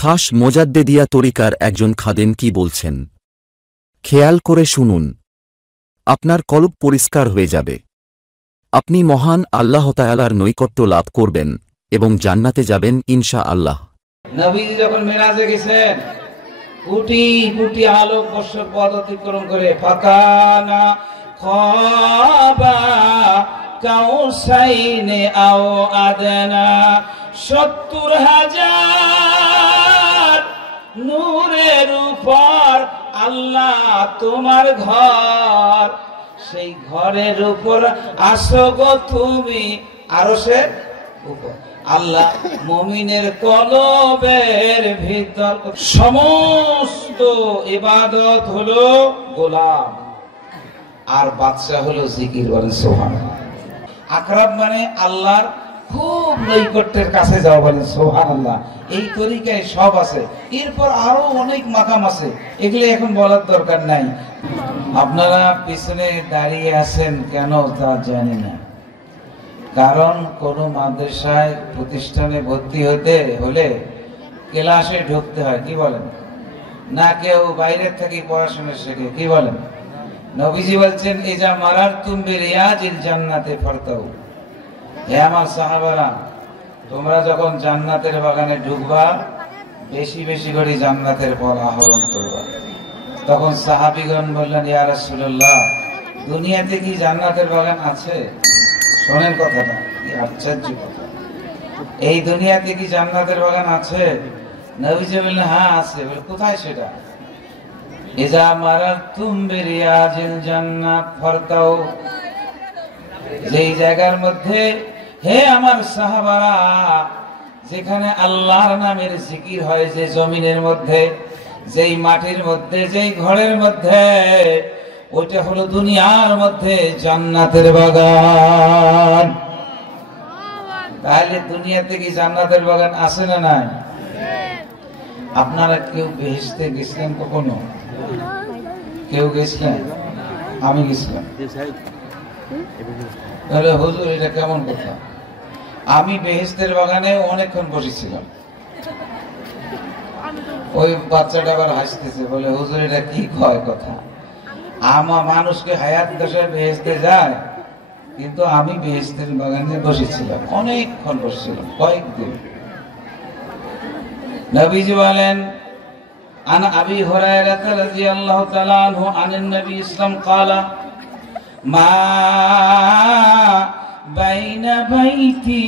খাস মোজাদ্দেদিয়া তরিকার একজন খাদেম কি বলছেন খেয়াল করে শুনুন। আপনার কলব পরিষ্কার হয়ে যাবে। আপনি মহান আল্লাহ তাআলার নৈকট্য লাভ করবেন এবং জান্নাতে যাবেন ইনশাআল্লাহ। নবীজি যখন মেরাজে গেছেন কোটি কোটি আলোক বর্ষর পথ অতিক্রম করে ফাকানা খাবা কাউসাইনে আও আদনা ৭০,০০০ নূরের উপর আল্লাহ তোমার ঘর, সেই ঘরের উপর আসো গো তুমি আরশের উপর। আল্লাহ মুমিনের কলবের ভিতর সমস্ত ইবাদত হলো গোলাম আর বাদশা হলো জিকির। বলেন সুবহানাল্লাহ। আকরাব মানে আল্লাহর খুব নৈকট্যের কাছে যাওয়া। বলেন সুবহানাল্লাহ। এই তরিকায় সব আছে, এরপর আরো অনেক মাকাম আছে, এগুলো এখন বলার দরকার নাই। আপনারা পিছনে দাঁড়িয়ে আছেন কেন তা জানি না, কারণ কোন মাদ্রাসায় প্রতিষ্ঠানে ভর্তি হতে হলে ক্লাসে ঢুকতে হয়, কি বলেন না? কেউ বাইরের থেকে পড়াশোনা শেখে, কি বলেন? নবীজি বলছেন ইজা মারারতুম বিরিয়াজিল জান্নাতে ফারতাউ, হে আমার সাহাবারা, তোমরা যখন জান্নাতের বাগানে ঢুকবা বেশি বেশি করে জান্নাতের ফল আহরণ করবা। তখন সাহাবীগণ বললেন ইয়া রাসূলুল্লাহ, দুনিয়াতে কি জান্নাতের বাগান আছে? শোনেন কথাটা, কি আশ্চর্য কথা। এই দুনিয়াতে কি জান্নাতের বাগান আছে? নবীজি বললেন হ্যাঁ আছে। বলে কোথায় সেটা? ইজা মারারতুম বিরিয়াজিল জান্নাত ফারতাউ, যেই জায়গার মধ্যে হে আমার সাহাবারা যেখানে আল্লাহর নামের জিকির হয়, যে জমিনের মধ্যে, যেই মাটির মধ্যে, যেই ঘরের মধ্যে, ওইটা হলো দুনিয়ার মধ্যে জান্নাতের বাগান। তাহলে দুনিয়াতে কি জান্নাতের বাগান আছে না নাই? আপনারা কেউ বেহেশতে গেছিলেন কখনো? কেউ গেছিলেন? আমি গেছিলাম। তাহলে হুজুর এটা কেমন কথা? আমি বেহেশতের বাগানে অনেকক্ষণ বসেছিলাম। ওই বাচ্চাটা আবার হাসতেছে, বলে হুজুর এটা কি কয় কথা? আমার মানুষকে হায়াত দশায় বেহেশতে যায়, কিন্তু আমি বেহেশতের বাগানে বসেছিলাম, অনেকক্ষণ বসেছিলাম, কয়েকদিন। নবীজি বলেন আন আবি হুরায়রা রাদিয়াল্লাহু তাআলা আনহু আনিন নবী ইসলাম ক্বালা মা বাইনা বাইতি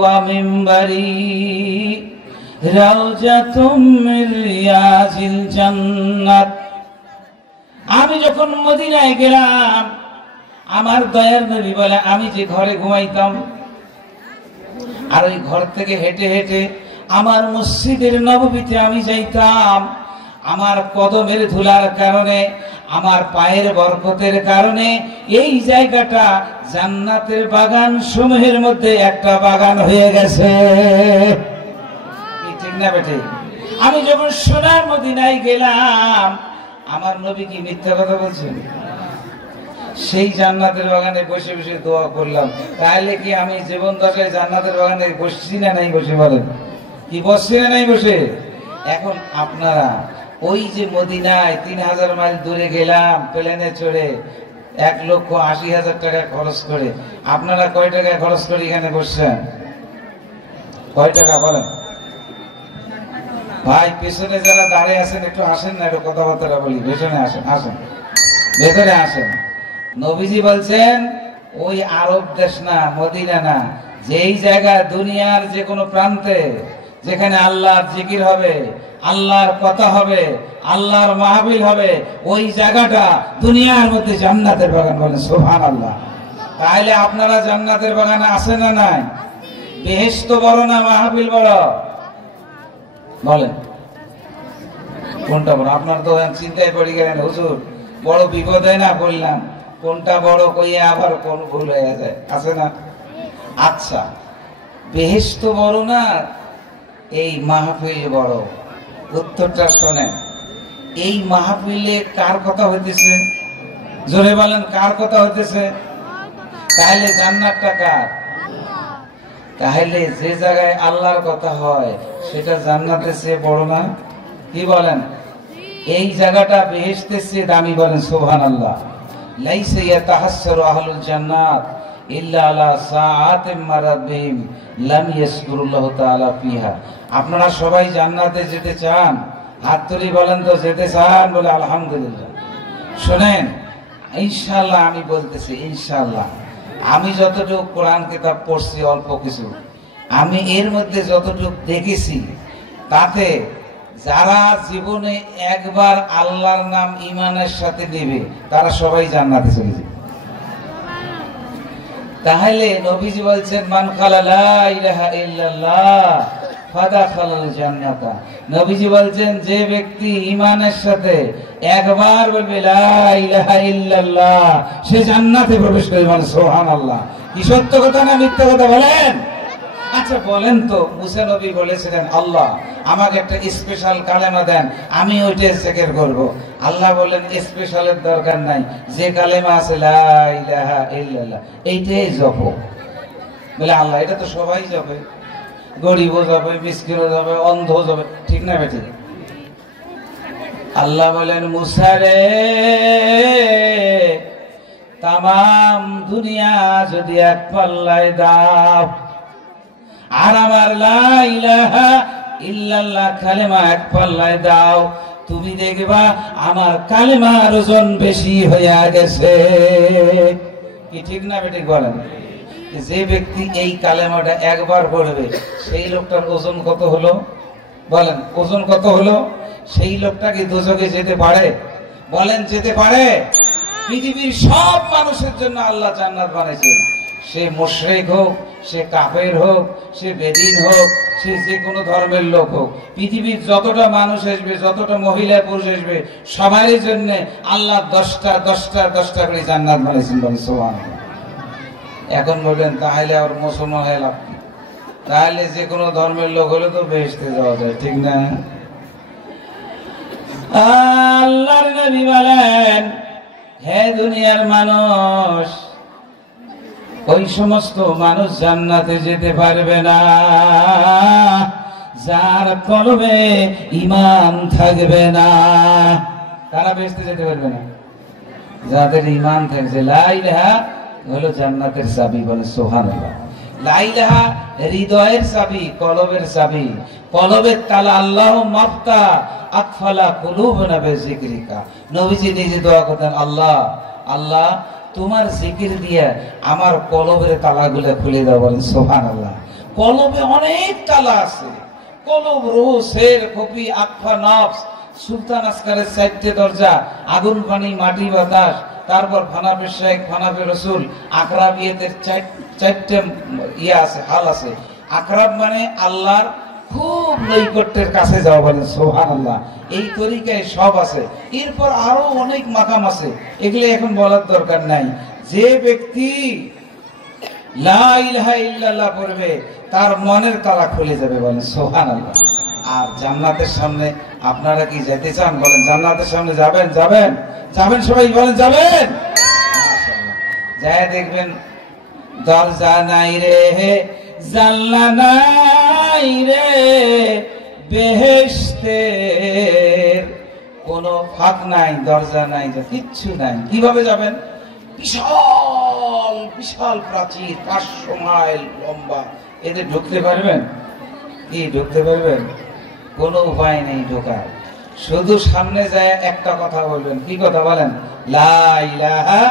ওয়া মিম্বারি রাউজাতুম মির রিয়াজিল জান্নাত। আমি যখন মদিনায় গেলাম, আমার দয়ার নবী বলে আমি যে ঘরে ঘুমাইতাম, আর ওই ঘর থেকে হেঁটে হেঁটে আমার মসজিদের নববীতে আমি যাইতাম, আমার কদমের ধুলার কারণে, আমার পায়ের বরকতের কারণে এই জায়গাটা জান্নাতের বাগান সমূহের মধ্যে একটা বাগান হয়ে গেছে। ঠিক না বেটে? আমি যখন সোনার মদিনায় গেলাম, আমার নবী কি মিথ্যা কথা বলছেন? সেই জান্নাতের বাগানে বসে বসে দোয়া করলাম। তাহলে কি আমি জীবন দশায় জান্নাতের বাগানে বসছি না নাই বসে? বলেন কি বসছি না নাই বসে? এখন আপনারা ওই যে মদিনায় ৩,০০০ মাইল দূরে গেলাম প্লেনে চড়ে, ১,৮০,০০০ টাকা খরচ করে, আপনারা কয় টাকা খরচ করে এখানে বসছেন? কয় টাকা বলেন ভাই? পেছনে যারা দাঁড়িয়ে আছেন একটু আসেন না, একটু কথাবার্তা বলি। পেছনে আসেন, আসেন, ভেতরে আসেন। নবীজি বলছেন ওই আরব দেশ না, মদিনা না, যেই জায়গা দুনিয়ার যে কোনো প্রান্তে যেখানে আল্লাহর জিকির হবে, আল্লাহর কথা হবে, আল্লাহর মাহফিল হবে, ওই জায়গাটা দুনিয়ার মধ্যে জান্নাতের বাগান। বলেন সুবহানাল্লাহ। তাহলে আপনারা জান্নাতের বাগানে আছেন না নাই? বেহেশত বড় না মাহফিল বড়? বলেন কোনটা বড়? আপনার তো চিন্তায় পড়ে গেলেন, হুজুর বড় বিপদ হয় না বললাম, কোনটা বড় কইয়ে আবার কোন ভুল হয়ে যায়, আছে না? আচ্ছা, বেহেশত বড় না এই মাহফিল বড়? উত্তরটা শোনেন। এই মাহফিলে কার কথা হইতেছে? জোরে বলেন কার কথা হইতেছে? তাহলে জান্নাতটা কার? তাহলে যে জায়গায় আল্লাহর কথা হয় সেটা জান্নাতের চেয়ে বড় না? কি বলেন? এই জায়গাটা বেহেশতের চেয়ে দামি, বলেন সুবহানাল্লাহ। লাইসা ইয়াতাহাসসারু আহলুল জান্নাত ইল্লা আলা সাআতিম মারাত বিহিম লাম ইয়াসকুরুল্লাহু তাআলা ফিহা। আপনারা সবাই জান্নাতে যেতে চান? হাত তুলি বলেন তো, যেতে চান? বলে আলহামদুলিল্লাহ। শুনেন, ইনশাআল্লাহ আমি বলতেছি, ইনশাআল্লাহ আমি যতটুকু কোরআন কিতাব পড়ছি অল্প কিছু, আমি এর মধ্যে যতটুকু দেখেছি, তাতে যারা জীবনে একবার আল্লাহর নাম ঈমানের সাথে নেবে তারা সবাই জান্নাতে চলে যাবে। তাহলে নবীজি বলছেন, মান ক্বালা লা ইলাহা ইল্লাল্লাহ ফাদাখালাল জান্নাতা। নবীজি বলছেন, যে ব্যক্তি ঈমানের সাথে একবার বলবে লা ইলাহা ইল্লাল্লাহ, সে জান্নাতে প্রবেশ করবে। মানে সুবহানাল্লাহ। কি সত্য কথা না মিথ্যা কথা বলেন? আচ্ছা বলেন তো, মুসা নবী বলেছিলেন, আল্লাহ আমাকে একটা স্পেশাল কালেমা দেন, আমি ওইটা জিকির করব। আল্লাহ বললেন, স্পেশালের দরকার নাই, যে কালেমা আছে লা ইলাহা ইল্লাল্লাহ এইটাই জপো। বলে আল্লাহ, এটা তো সবাই যাবে, গরিবও যাবে, মিসকিনও যাবে, অন্ধও যাবে, ঠিক না বেটি? আল্লাহ বলেন, মুসা রে, তামাম দুনিয়া যদি এক পাল্লায় দাও, আর আমার লা ইলাহা ইল্লাল্লাহ কালেমা এক পাল্লায় দাও, তুমি দেখবা আমার কালেমার ওজন বেশি হইয়া গেছে। কি ঠিক না বেটি বলেন? যে ব্যক্তি এই কালেমাটা একবার পড়বে, সেই লোকটার ওজন কত হলো? বলেন, ওজন কত হলো? সেই লোকটা কি দোজখে যেতে পারে? বলেন, যেতে পারে? পৃথিবীর সব মানুষের জন্য আল্লাহ জান্নাত বানাইছেন। সে মুশরিক হোক, সে কাফের হোক, সে বেদিন হোক, সে যে কোনো ধর্মের লোক হোক, পৃথিবীর যতটা মানুষ আসবে, যতটা মহিলা পুরুষ আসবে, সবারই জন্য আল্লাহ 10টা করে জান্নাত বানাইছেন। বলেন সুবহানাল্লাহ। এখন বলবেন, তাহলে আর মুসলমান হয়ে লাভ কি? তাহলে যে কোনো ধর্মের লোক হলে তো বেহেশতে যাওয়া যায়, ঠিক না? আল্লাহর নবী বলেন, হে দুনিয়ার মানুষ, ওই সমস্ত মানুষ জান্নাতে যেতে পারবে না যার কলবে ঈমান থাকবে না। তারা বেহেশতে যেতে পারবে না যাদের ঈমান থাকবে। লা ইলাহা হলো জান্নাতের চাবি। বলে সুবহানাল্লাহ। লা ইলাহা হৃদয়ের চাবি, কলবের চাবি, কলবের তালা। আল্লাহু মাফতা আকফালা কুলুবনা বিযিকরিকা। নবীজি নিজে দোয়া করতেন, আল্লাহ আল্লাহ তোমার জিকির দিয়ে আমার কলবের তালাগুলো খুলে দাও। বলেন সুবহানাল্লাহ। কলবে অনেক তালা আছে। কলব, রূহ, শের, কপি, আকফা, নফস, সুলতান আসকারের 4টে দরজা, আগুন, পানি, মাটি, বাতাস, তারপর ফানাফে শেখ, ফানাফে রসুল, আকরাবিয়াতের 4টে ইয়া আছে, হাল আছে। আকরাব মানে আল্লাহর খুব নৈকট্যের কাছে যাও। বলেন সুবহানাল্লাহ। এই তরিকায় সব আছে। এরপর আরো অনেক মাকাম আছে, এগুলো এখন বলার দরকার নাই। যে ব্যক্তি লা ইলাহা ইল্লাল্লাহ পড়বে, তার মনের তালা খুলে যাবে। বলেন সুবহানাল্লাহ। আর জান্নাতের সামনে আপনারা কি যেতে চান? বলেন, জান্নাতের সামনে যাবেন? যাবেন? যাবেন সবাই? বলেন, যাবেন? যায় দেখবেন, দরজা নাই রে, জানলা নাই রে, বেহেশতের কোনো ফাঁক নাই, দরজা নাই, কিচ্ছু নাই। কিভাবে যাবেন? বিশাল বিশাল প্রাচীর, 500 মাইল লম্বা। এতে ঢুকতে পারবেন? কি ঢুকতে পারবেন? কোনো উপায় নেই ঢোকার। শুধু সামনে যায় একটা কথা বলবেন। কি কথা বলেন? লা ইলাহা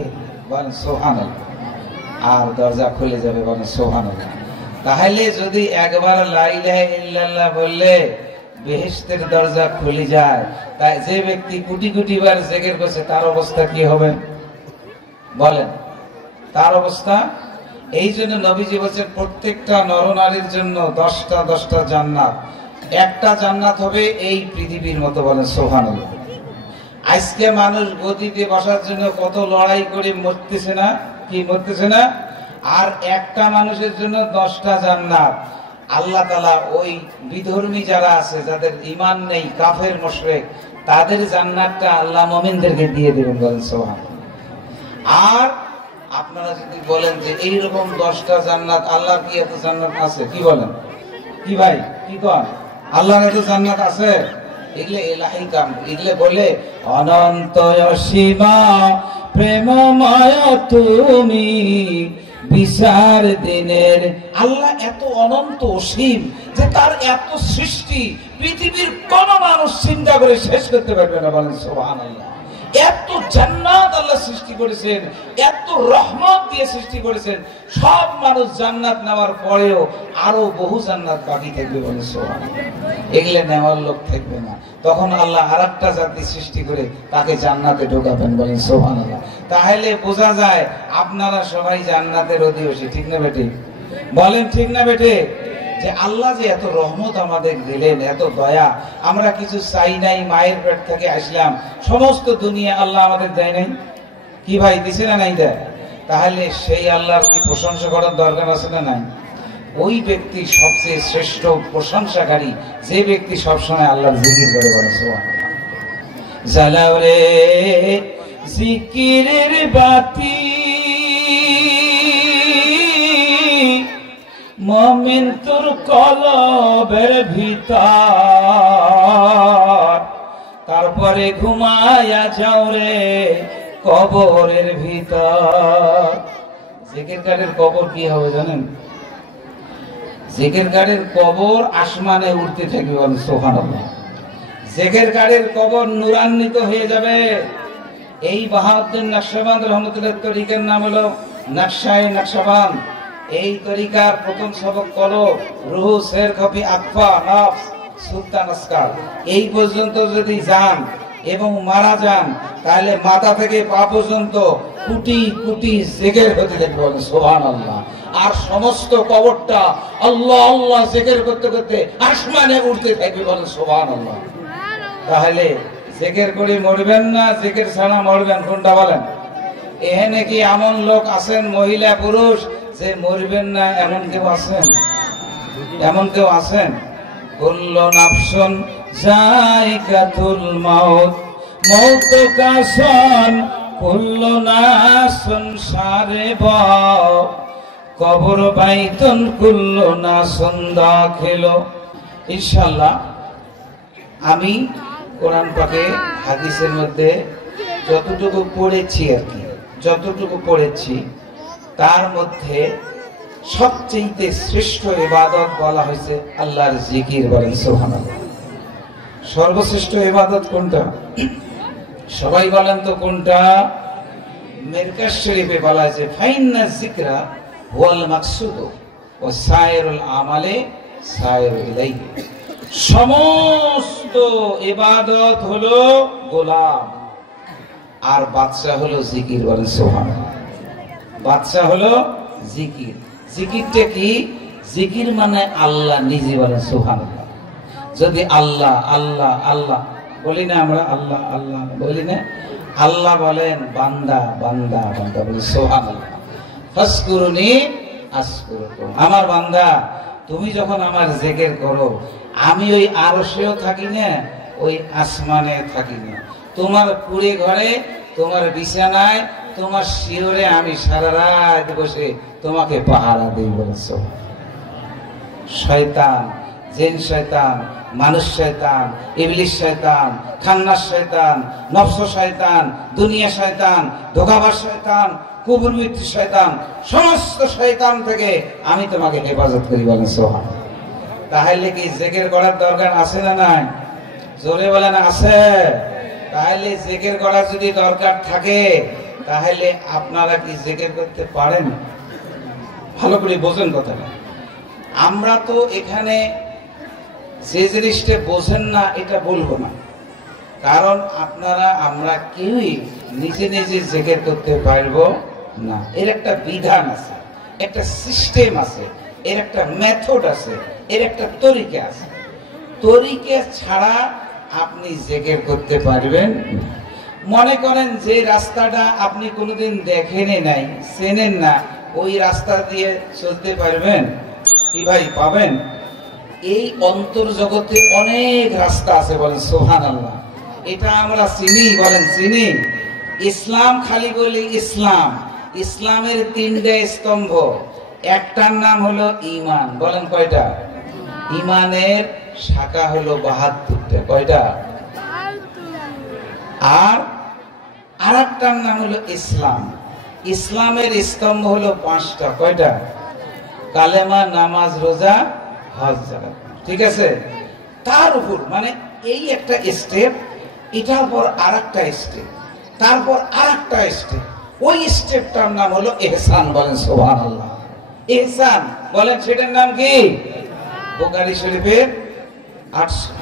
ইল্লাল্লাহ। বলেন সুবহানাল্লাহ। আর দরজা খুলে যাবে। বলেন সুবহানাল্লাহ। তাহলে যদি একবার লা ইলাহা ইল্লাল্লাহ বললে বেহেশতের দরজা খুলে যায়, তাই যে ব্যক্তি কোটি কোটি বার জিকির করছে তার অবস্থা কি হবে? বলেন, তার অবস্থা। এই জন্য নবীজি বলছেন, প্রত্যেকটা নরনারীর জন্য 10টা জান্নাত। একটা জান্নাত হবে এই পৃথিবীর মতো। বলেন সুবহানাল্লাহ। আজকে মানুষ গদিতে বসার জন্য কত লড়াই করে মরতেছে না? কি মরতেছে না? আর একটা মানুষের জন্য 10টা জান্নাত। আল্লাহ তাআলা ওই বিধর্মী যারা আছে, যাদের ঈমান নেই, কাফের মুশরিক, তাদের জান্নাতটা আল্লাহ মুমিনদেরকে দিয়ে দেবেন। বলেন সুবহানাল্লাহ। আর আপনারা যদি বলেন যে এইরকম 10টা জান্নাত, আল্লাহর কি এত জান্নাত আছে? কি বলেন? কি ভাই, কি কন? আল্লাহর এত জান্নাত আছে, এগুলো এলাহি কাম, এগুলো বলে অনন্ত অসীমা প্রেমময় তুমি বিচার দিনের। আল্লাহ এত অনন্ত অসীম যে তার এত সৃষ্টি পৃথিবীর কোন মানুষ চিন্তা করে শেষ করতে পারবে না। বলেন সুবহানাল্লাহ। এত জান্নাত আল্লাহ সৃষ্টি করেছেন, এত রহমত দিয়ে সৃষ্টি করেছেন, সব মানুষ জান্নাত নেওয়ার পরেও আরো বহু জান্নাত বাকি থাকবে। বলে সুবহানাল্লাহ। এগুলো নেওয়ার লোক থাকবে না, তখন আল্লাহ আরেকটা জাতি সৃষ্টি করে তাকে জান্নাতে ঢোকাবেন। বলেন সুবহানাল্লাহ। তাহলে বোঝা যায় আপনারা সবাই জান্নাতের অধিবাসী, ঠিক না বেটে? বলেন ঠিক না বেটে? যে আল্লাহ যে এত রহমত আমাদের দিলেন, এত দয়া, আমরা কিছু চাই নাই, মায়ের পেট থেকে আসলাম, সমস্ত দুনিয়া আল্লাহ আমাদের দেয় নাই? কি ভাই, দিছে না নাই দেয়? তাহলে সেই আল্লাহর কি প্রশংসা করার দরকার আছে না নাই? ওই ব্যক্তি সবচেয়ে শ্রেষ্ঠ প্রশংসাকারী যে ব্যক্তি সবসময় আল্লাহর জিকির করে। বলে সুবহানাল্লাহ। জ্বালাও রে জিকিরের বাতি মুমিন তোর কলবের ভিতর, তারপরে ঘুমায়া যাও রে কবরের ভিতর। জিকির গাড়ির কবর কি হবে জানেন? জিকির গাড়ির কবর আসমানে উঠতে থাকবে। বলেন সুবহানাল্লাহ। জিকির গাড়ির কবর নূরান্বিত হয়ে যাবে। এই বাহাউদ্দিন নকশবন্দ রহমতুল্লাহ তরিকার নাম হলো নকশায়ে নকশবন্দ। এই তরিকার প্রথম সবক করো রুহু শের কপি আকফা নফস সুলতান আসকার। এই পর্যন্ত যদি যান এবং মারা যান, তাহলে মাথা থেকে পা পর্যন্ত কোটি কোটি জিকির হতে থাকবে। বলেন সুবহানাল্লাহ। আর সমস্ত কবরটা আল্লাহ আল্লাহ জিকির করতে করতে আসমানে উঠতে থাকবে। বলেন সুবহানাল্লাহ। তাহলে জিকির করে মরবেন না, জিকির ছাড়া মরবেন, কোনটা বলেন? এখানে কি এমন লোক আছেন, মহিলা পুরুষ, যে মরবেন না এমন কেউ আছেন? এমন কেউ আছেন? কুল্লু নাফসুন যায়িকাতুল মাউত, মউত কাসান কুল্লু নাসুন সারিবাও, কবর বাইতুন কুল্লু নাসুন দাখিলু। ইনশাআল্লাহ আমি কোরআন পাকে হাদিসের মধ্যে যতটুকু পড়েছি আর কি, যতটুকু পড়েছি তার মধ্যে সবচেয়ে শ্রেষ্ঠ ইবাদত বলা হয়েছে আল্লাহর জিকির। বলেন সুবহানাল্লাহ। সর্বশ্রেষ্ঠ ইবাদত কোনটা? সবাই বলেন তো কোনটা? মিরকাত শরীফে বলা হয়েছে ফাইন্না যিকরা হুয়াল মাকসুদ ওয়া সায়রুল আমালে সায়রু ইলাইহি। সমস্ত ইবাদত হলো গোলাম, আর বাদশা হলো জিকির। বলেন সুবহানাল্লাহ। বাদশা হলো জিকির। জিকিরটা কি? জিকির মানে আল্লাহ নিজে। বলেন সুবহানাল্লাহ। যদি আল্লাহ আল্লাহ আল্লাহ বলি না, আমরা আল্লাহ আল্লাহ বলি না, আল্লাহ বলেন বান্দা বান্দা বান্দা। বলি সুবহানাল্লাহ। ফাসকুরুনি আসকুরুকুম। আমার বান্দা, তুমি যখন আমার জিকির করো, আমি ওই আরশেও থাকি না, ওই আসমানে থাকি না, তোমার কুড়ে ঘরে, তোমার বিছানায়, তোমার শিয়রে আমি সারা রাত বসে তোমাকে পাহারা দিই। বলেছো শয়তান, জিন শয়তান, মানুষ শয়তান, ইবলিস শয়তান, খান্নাস শয়তান, নফস শয়তান, দুনিয়া শয়তান, ধোঁকাবাজ শয়তান, কুবুরবৃত্তি শয়তান, সমস্ত শয়তান থেকে আমি তোমাকে হেফাজত করি। বলেন সুবহানাল্লাহ। তাহলে কি জিকির করার দরকার আছে না নাই? জোরে বলেন আছে। তাহলে জিকির করার যদি দরকার থাকে, তাহলে আপনারা কি জিকির করতে পারেন? ভালো করে বোঝেন কথাটা। আমরা তো এখানে যে জিনিসটা বোঝেন না এটা বলবো না, কারণ আপনারা আমরা কেউই নিজে নিজে জিকির করতে পারবো না। এর একটা বিধান আছে, একটা সিস্টেম আছে, এর একটা মেথড আছে, এর একটা তরিকা আছে। তরিকা ছাড়া আপনি জিকির করতে পারবেন না। মনে করেন যে রাস্তাটা আপনি কোনোদিন দেখেনই নাই, চেনেন না, ওই রাস্তা দিয়ে চলতে পারবেন কি ভাই? পাবেন? এই অন্তর্জগতে অনেক রাস্তা আছে। বলেন সুবহানাল্লাহ। এটা আমরা চিনি। বলেন চিনি। ইসলাম খালি বলি ইসলাম, ইসলামের তিনটে স্তম্ভ, একটার নাম হলো ঈমান। বলেন কয়টা? ঈমানের শাখা হলো 72টা। কয়টা? আর আরেকটার নাম হলো ইসলাম। ইসলামের স্তম্ভ হলো 5টা। কয়টা? কালেমা, নামাজ, রোজা, হজ, যাকাত। ঠিক আছে? তার উপর মানে এই একটা স্টেপ, এটার পর আরেকটা স্টেপ, তারপর আরেকটা স্টেপ, ওই স্টেপটার নাম হলো ইহসান। বলেন সুবহানাল্লাহ। ইহসান বলেন, সেটার নাম কি? বুখারী শরীফের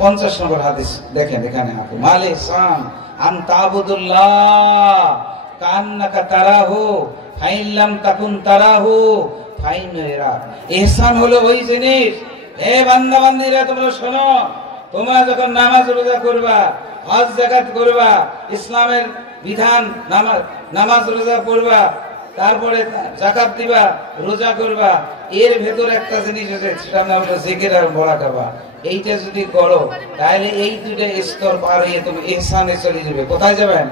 50 নম্বর হাদিস দেখেন, এখানে আছে মাল ইহসান আন তা'বুদুল্লাহ কান্নাকা তারাহু ফাইন লাম তাকুন তারাহু ফাইন ইয়ারাক। ইহসান হলো ওই জিনিস, হে বান্দা বান্দীরা তোমরা শোনো, তোমরা যখন নামাজ রোজা করবা, হজ যাকাত করবা, ইসলামের বিধান নামাজ রোজা পড়বা, তারপরে যাকাত দিবা, রোজা করবা, এর ভেতর একটা জিনিস আছে, সেটা নাম হলো জিকির আর মুরাকাবা। এইটা যদি করো তাহলে এই দুইটা স্তর পার হয়ে তুমি ইহসানে চলে যাবে। কোথায় যাবেন?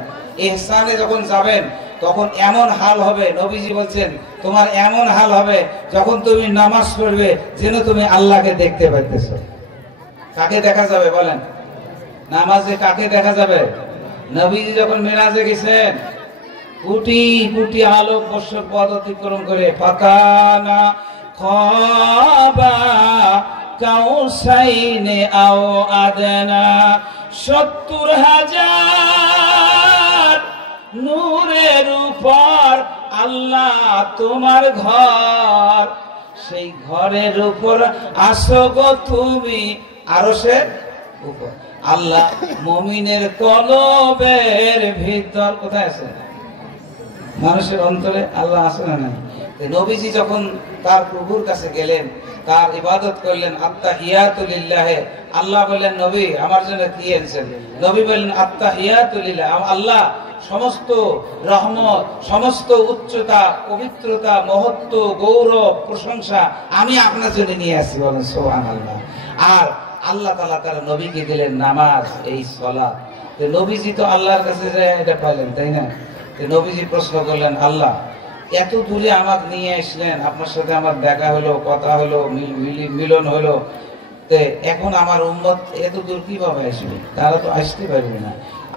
ইহসানে যখন যাবেন তখন এমন হাল হবে, নবীজি বলছেন তোমার এমন হাল হবে যখন তুমি নামাজ পড়বে যেন তুমি আল্লাহকে দেখতে পাইতেছো। কাকে দেখা যাবে বলেন? নামাজে কাকে দেখা যাবে? নবীজি যখন মেরাজে গেছেন, কোটি কোটি আলোক বর্ষর পথ অতিক্রম করে ফাকানা খাবা কাউসাইনে আও আদনা, 70,000 নূরের উপর আল্লাহ তোমার ঘর, সেই ঘরের উপর আসো গো তুমি আরশের উপর। আল্লাহ মুমিনের কলবের ভিতর কোথায় আছে? মানুষের অন্তরে আল্লাহ আছে না নাই? নবীজি যখন তার প্রভুর কাছে গেলেন, তার ইবাদত করলেন, আত্তাহিয়াতু লিল্লাহি, আল্লাহ বললেন নবী আমার জন্য কি এনেছেন? নবী বললেন আত্তাহিয়াতু লিল্লাহ, আল্লাহ সমস্ত রহমত, সমস্ত উচ্চতা, পবিত্রতা, মহত্ব, গৌরব, প্রশংসা আমি আপনার জন্য নিয়ে আসি। বলেন সুবহানাল্লাহ। আর আল্লাহ তাআলা তার নবীকে দিলেন নামাজ, এই সালাত। তো নবীজি তো আল্লাহর কাছে যায় এটা পাইলেন, তাই না? তো নবীজি প্রশ্ন করলেন, আল্লাহ এত দূরে আমাকে নিয়ে আসলেন, আপনার সাথে আমার দেখা হলো, কথা হলো, মিলন হলো, তো এখন আমার উম্মত এত দূর কিভাবে আসবে? তারা তো আসতে পারবে না।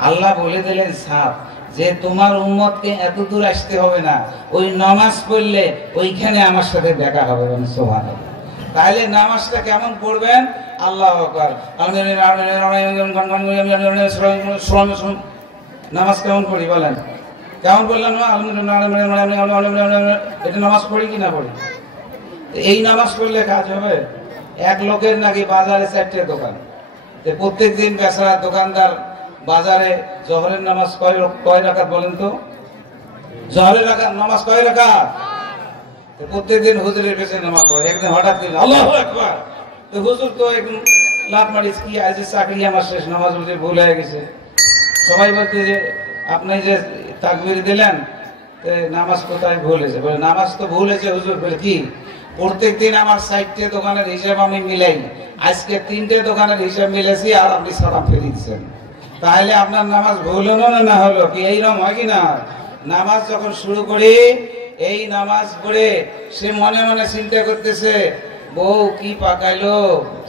আল্লাহ বলে দিলেন সাফ যে তোমার উম্মতকে এত দূর আসতে হবে না, ওই নামাজ পড়লে ওইখানে আমার সাথে দেখা হবে। সুবহানাল্লাহ। তাহলে নামাজটা কেমন পড়বেন? আল্লাহু আকবার, নামাজ কেমন পড়ি বলেন? কেমন বললাম না? এটা নামাজ পড়ি কি না পড়ি? এই নামাজ পড়লে কাজ হবে? এক লোকের নাকি বাজারে 4টে দোকান, প্রত্যেক দিন বেচারা দোকানদার বাজারে জোহরের নামাজ কয় রাকাত বলেন তো? জোহরের নামাজ কয় রাকাত? প্রত্যেক দিন হুজুরের পেছনে নামাজ পড়ে। একদিন হঠাৎ আল্লাহু আকবার, তো হুজুর তো একদম লাভ মারিস, কি আজ চাকরি আমার শেষ, নামাজ পড়তে ভুল হয়ে গেছে। সবাই বলতে যে আপনি যে তাকবীর দিলেন, নামাজ কোথায় ভুল হয়েছে? বলে নামাজ তো ভুল হয়েছে হুজুর। বলে কি? প্রত্যেক দিন আমার 4টে দোকানের হিসাব আমি মিলাই, আজকে 3টে দোকানের হিসাব মিলেছি আর আপনি সালাম ফিরিয়ে দিচ্ছেন। তাহলে আপনার নামাজ ভুল হলো না হলো কি? এইরকম হয় কি না? নামাজ যখন শুরু করি, এই নামাজ পড়ে সে মনে মনে চিন্তা করতেছে, বউ কি পাকাইলো,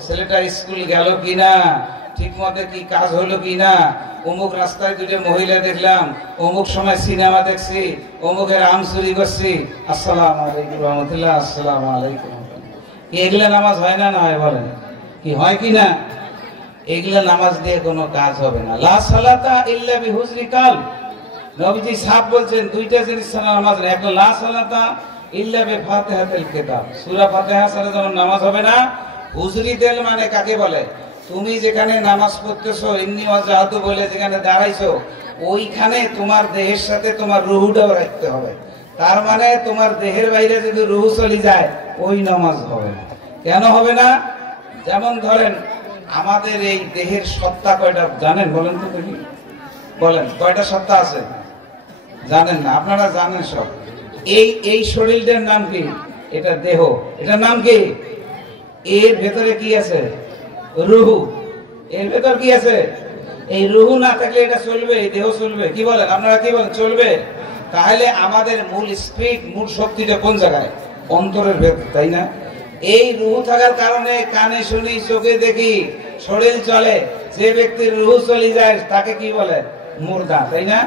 ছেলেটা স্কুল গেল কিনা, ঠিক মতো কি কাজ হলো কিনা, অমুক রাস্তায় 2টে মহিলা দেখলাম, অমুক সময় সিনেমা দেখছি, অমুকের আম চুরি করছি, আসসালামু আলাইকুম রহমতুল্লাহ, আসসালামু আলাইকুম। এগুলা নামাজ হয় না না হয় বলেন? কি হয় কি না? এগুলা নামাজ দিয়ে কোনো কাজ হবে না। লা সালাতা ইল্লা বিহুজরি কাল, নবীজি সাহেব বলছেন 2টা জিনিস ছাড়া নামাজ নেই। একটা লা সালাতা ইল্লা বিফাতিহাতিল কিতাব, সূরা ফাতিহা ছাড়া যেমন নামাজ হবে না। হুজরি দিল মানে কাকে বলে? তুমি যেখানে নামাজ পড়তেছো, ইন্নী ওয়াজহাতু বলে যেখানে দাঁড়াইছো, ওইখানে তোমার দেহের সাথে তোমার রুহুটাও রাখতে হবে। তার মানে তোমার দেহের বাইরে যদি রুহু চলে যায়, ওই নামাজ হবে না। কেন হবে না? যেমন ধরেন আমাদের এই দেহের সত্তা কয়টা জানেন বলেন তো দেখি? বলেন কয়টা সত্তা আছে? জানেন না? আপনারা জানেন সব। এই শরীরটার নাম কি? এটা দেহ। এটার নাম কি? এর ভেতরে কি আছে? রুহু। এর ভেতর কি আছে? এই রুহু না থাকলে এটা চলবে? এই দেহ চলবে? কি বলেন আপনারা? কি বলেন চলবে? তাহলে আমাদের মূল স্পিড, মূল শক্তিটা কোন জায়গায়? অন্তরের ভেতর, তাই না? এই রুহু থাকার কারণে কানে শুনি, চোখে দেখি, শরীর চলে, যে ব্যক্তির রূহ চলে যায় তাকে কি বলে? মুর্দা, তাই না?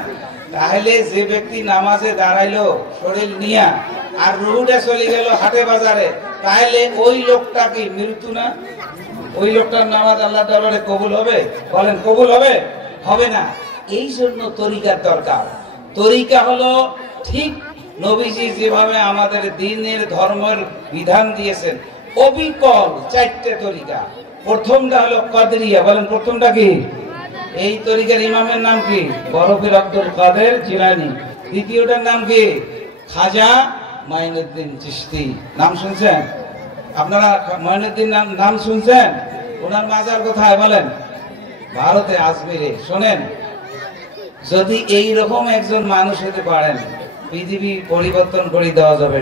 তাহলে যে ব্যক্তি নামাজে দাঁড়াইলো শরীর নিয়া আর রুহুটা চলে গেল হাটে বাজারে, তাহলে ওই লোকটা কি মৃত্যু না? ওই লোকটার নামাজ আল্লাহ দরবারে কবুল হবে? বলেন কবুল হবে? হবে না। এই জন্য তরিকার দরকার। তরিকা হলো ঠিক নবীজি যেভাবে আমাদের দ্বীনের ধর্মের বিধান দিয়েছেন, অবিকল চারটে তরিকা। প্রথমটা হলো কদরিয়া, বলেন প্রথমটা কি? এই তরিকার ইমামের নাম কি? বরফির আব্দুল কাদের জিলানী। দ্বিতীয়টার নাম কি? খাজা মাইনুদ্দিন চিশতি। নাম শুনছেন আপনারা? মাইনুদ্দিন নাম শুনছেন? ওনার মাজার কোথায় বলেন? ভারতে, আজমিরে। শোনেন, যদি এই রকম একজন মানুষ হতে পারেন, পৃথিবী পরিবর্তন করে দেওয়া যাবে।